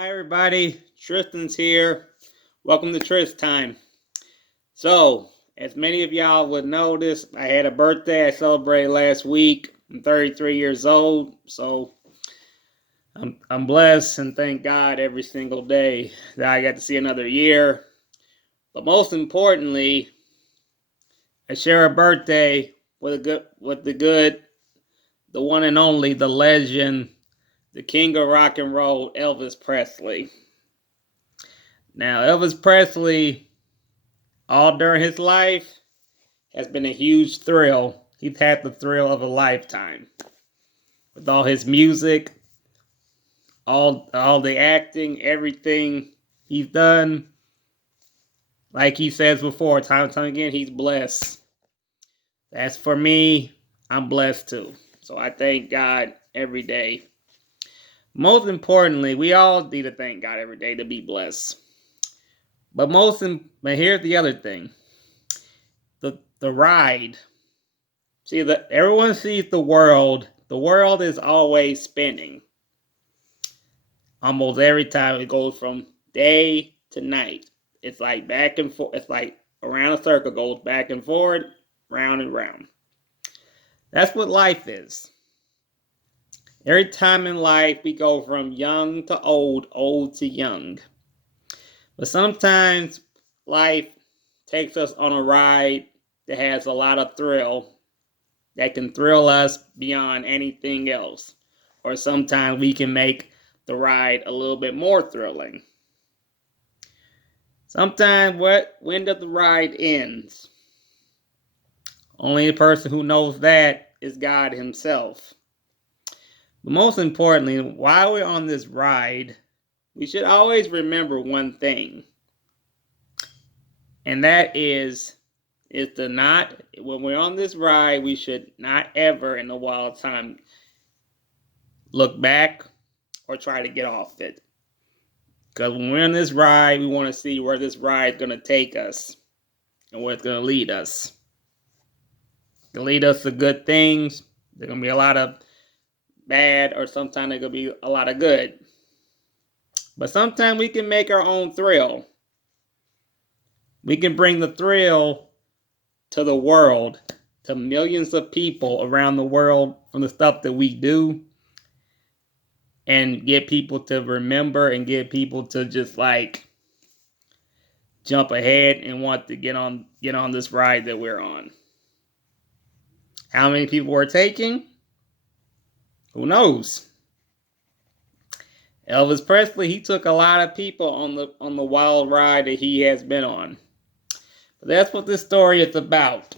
Hi everybody, Tristan's here. Welcome to Trist Time. So, as many of y'all would notice, I had a birthday I celebrated last week. I'm 33 years old, so I'm blessed and thank God every single day that I got to see another year. But most importantly, I share a birthday with the one and only, the legend, the king of rock and roll, Elvis Presley. Now, Elvis Presley, all during his life, has been a huge thrill. He's had the thrill of a lifetime. With all his music, all the acting, everything he's done. Like he says before, time and time again, he's blessed. As for me, I'm blessed too. So I thank God every day. Most importantly, we all need to thank God every day to be blessed. But here's the other thing. The ride. See, everyone sees the world. The world is always spinning. Almost every time it goes from day to night. It's like back and forth. It's like around a circle, goes back and forward, round and round. That's what life is. Every time in life, we go from young to old, old to young. But sometimes life takes us on a ride that has a lot of thrill, that can thrill us beyond anything else. Or sometimes we can make the ride a little bit more thrilling. Sometimes when the ride ends, only the person who knows that is God himself. But most importantly, while we're on this ride, we should always remember one thing. And that is to not, when we're on this ride, we should not ever in a wild time look back or try to get off it. Because when we're on this ride, we want to see where this ride is going to take us and where it's going to lead us. It's going to lead us to good things. There's going to be a lot of bad, or sometimes there's going to be a lot of good. But sometimes we can make our own thrill. We can bring the thrill to the world, to millions of people around the world from the stuff that we do, and get people to remember and get people to just like jump ahead and want to get on this ride that we're on. How many people we're taking? Who knows? Elvis Presley, he took a lot of people on the wild ride that he has been on. But that's what this story is about.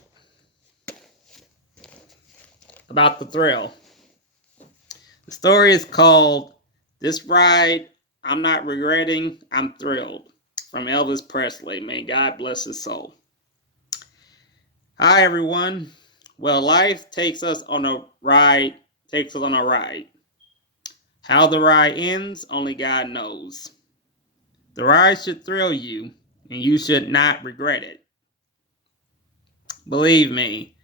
About the thrill. The story is called This Ride I'm Not Regretting, I'm Thrilled, from Elvis Presley. May God bless his soul. Hi everyone. Well, life takes us on a ride. How the ride ends, only God knows. The ride should thrill you, and you should not regret it. Believe me,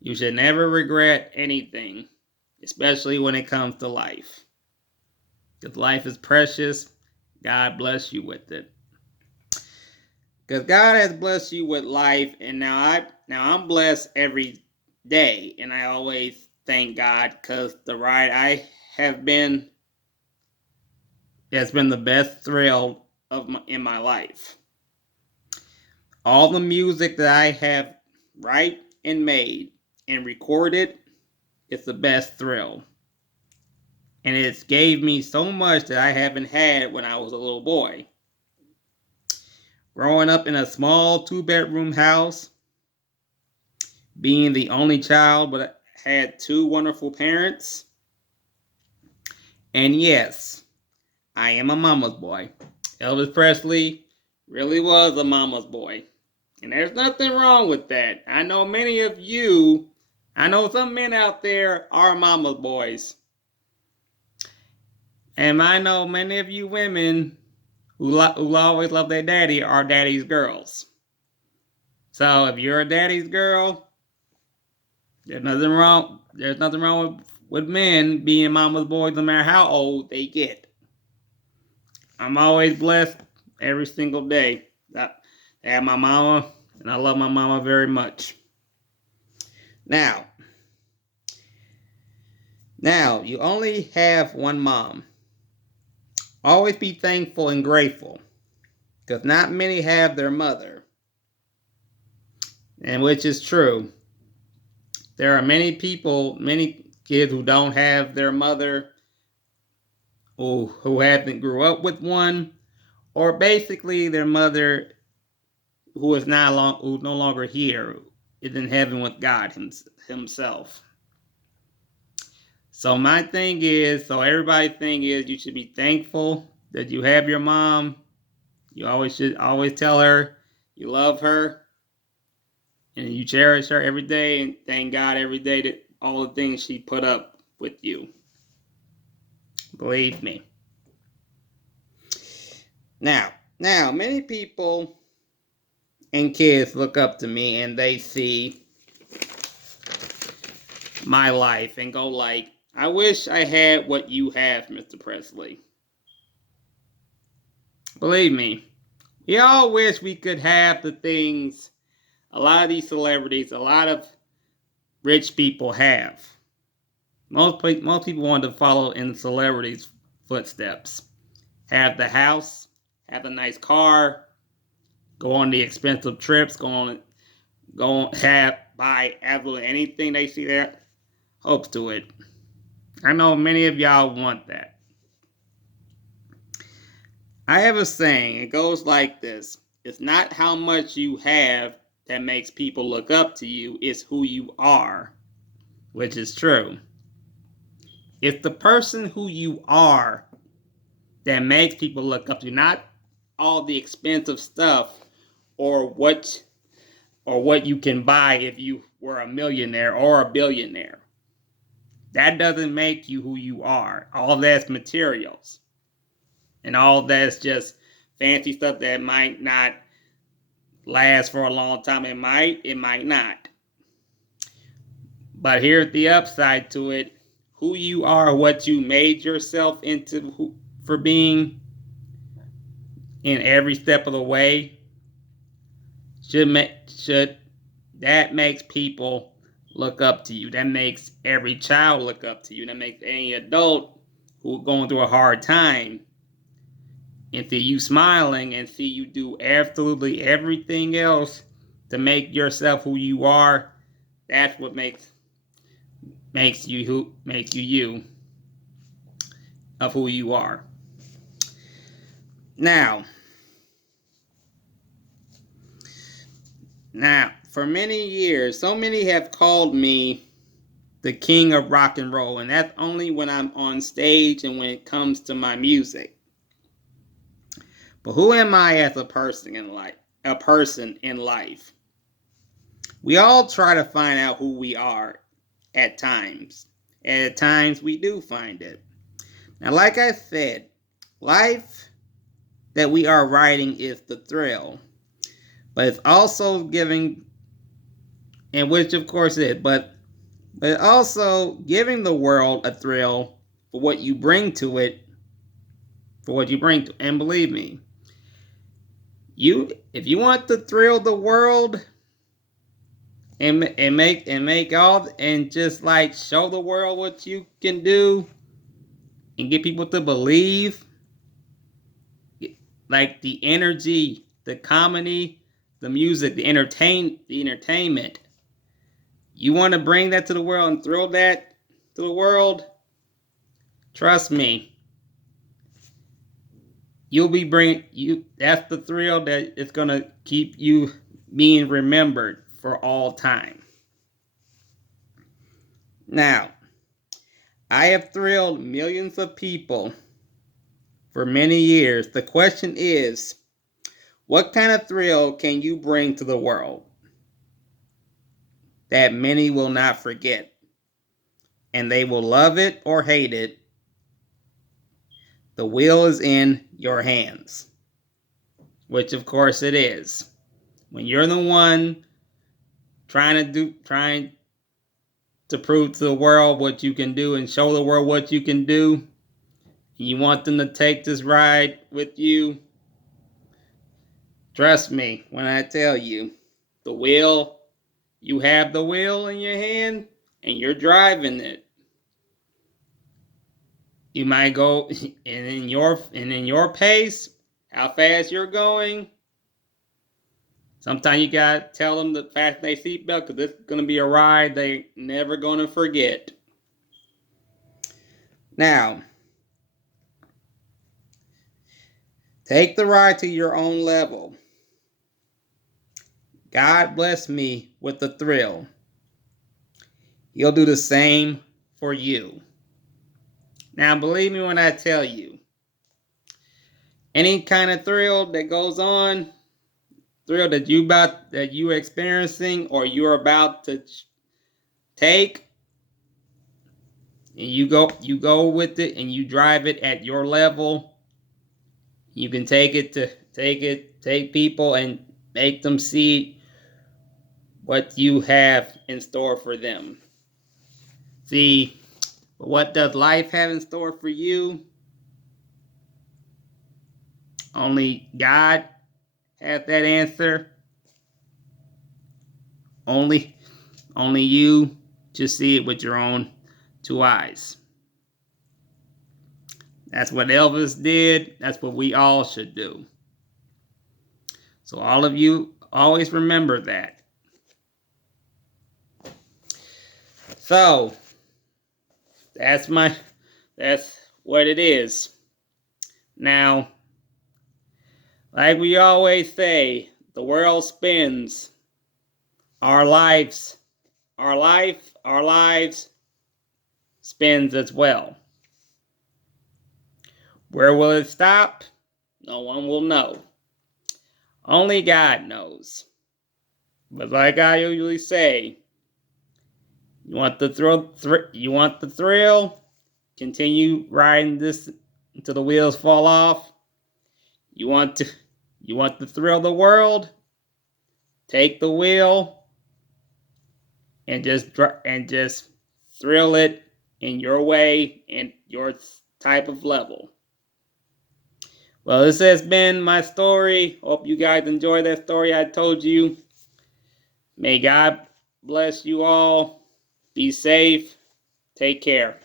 you should never regret anything, especially when it comes to life. Because life is precious, God bless you with it. Because God has blessed you with life, and now I'm blessed every day, and I always thank God because the ride I have been has been the best thrill in my life. All the music that I have write and made and recorded is the best thrill. And it's gave me so much that I haven't had when I was a little boy. Growing up in a small 2-bedroom house, being the only child but had 2 wonderful parents. And yes, I am a mama's boy. Elvis Presley really was a mama's boy. And there's nothing wrong with that. I know some men out there are mama's boys. And I know many of you women who always love their daddy are daddy's girls. So if you're a daddy's girl, there's nothing wrong with men being mama's boys no matter how old they get. I'm always blessed every single day. I have my mama, and I love my mama very much. Now, you only have one mom. Always be thankful and grateful, because not many have their mother, and which is true. There are many people, many kids who don't have their mother, who haven't grew up with one, or basically their mother who is who's no longer here, is in heaven with God himself. So everybody's thing is, you should be thankful that you have your mom. You should always tell her you love her and you cherish her every day, and thank God every day that all the things she put up with you. Believe me. Now, many people and kids look up to me and they see my life and go like, I wish I had what you have, Mr. Presley. Believe me, we all wish we could have the things a lot of these celebrities, a lot of rich people have. Most people want to follow in celebrities' footsteps. Have the house, have a nice car, go on the expensive trips, buy absolutely anything they see there. Hopes to it. I know many of y'all want that. I have a saying, it goes like this. It's not how much you have that makes people look up to you, it's who you are, which is true. It's the person who you are that makes people look up to you, not all the expensive stuff or what you can buy if you were a millionaire or a billionaire. That doesn't make you who you are. All that's materials. And all that's just fancy stuff that might not last for a long time. It might not. But here's the upside to it. Who you are, what you made yourself into for being in every step of the way, that makes people look up to you. That makes every child look up to you. That makes any adult who's going through a hard time, and see you smiling and see you do absolutely everything else to make yourself who you are. That's what makes you of who you are. Now, for many years, so many have called me the king of rock and roll, and that's only when I'm on stage and when it comes to my music. But who am I as a person in life? We all try to find out who we are at times. And at times we do find it. Now, like I said, life that we are writing is the thrill. But it's also giving, and which of course it is, but also giving the world a thrill for what you bring to it, and believe me, if you want to thrill the world and just like show the world what you can do and get people to believe, like the energy, the comedy, the music, the entertainment. You want to bring that to the world and thrill that to the world? Trust me. That's the thrill that is going to keep you being remembered for all time. Now, I have thrilled millions of people for many years. The question is, what kind of thrill can you bring to the world that many will not forget? And they will love it or hate it. The wheel is in your hands. Which of course it is. When you're the one trying to prove to the world what you can do and show the world what you can do, you want them to take this ride with you, trust me when I tell you, the wheel, you have the wheel in your hand and you're driving it. You might go and in your pace, how fast you're going. Sometimes you gotta tell them to fasten their seatbelt because this is gonna be a ride they never gonna forget. Now, take the ride to your own level. God bless me with the thrill. He'll do the same for you. Now, believe me when I tell you, any kind of thrill that goes on, thrill that you're experiencing or you're about to take, and you go with it and you drive it at your level. You can take people and make them see what you have in store for them. See, what does life have in store for you? Only God has that answer. Only you just see it with your own two eyes. That's what Elvis did. That's what we all should do. So all of you always remember that. So that's what it is. Now, like we always say, the world spins. Our lives spins as well. Where will it stop? No one will know. Only God knows. But like I usually say, you want the thrill? Continue riding this until the wheels fall off. You want to thrill the world? Take the wheel and just thrill it in your way and your type of level. Well, this has been my story. Hope you guys enjoyed that story I told you. May God bless you all. Be safe. Take care.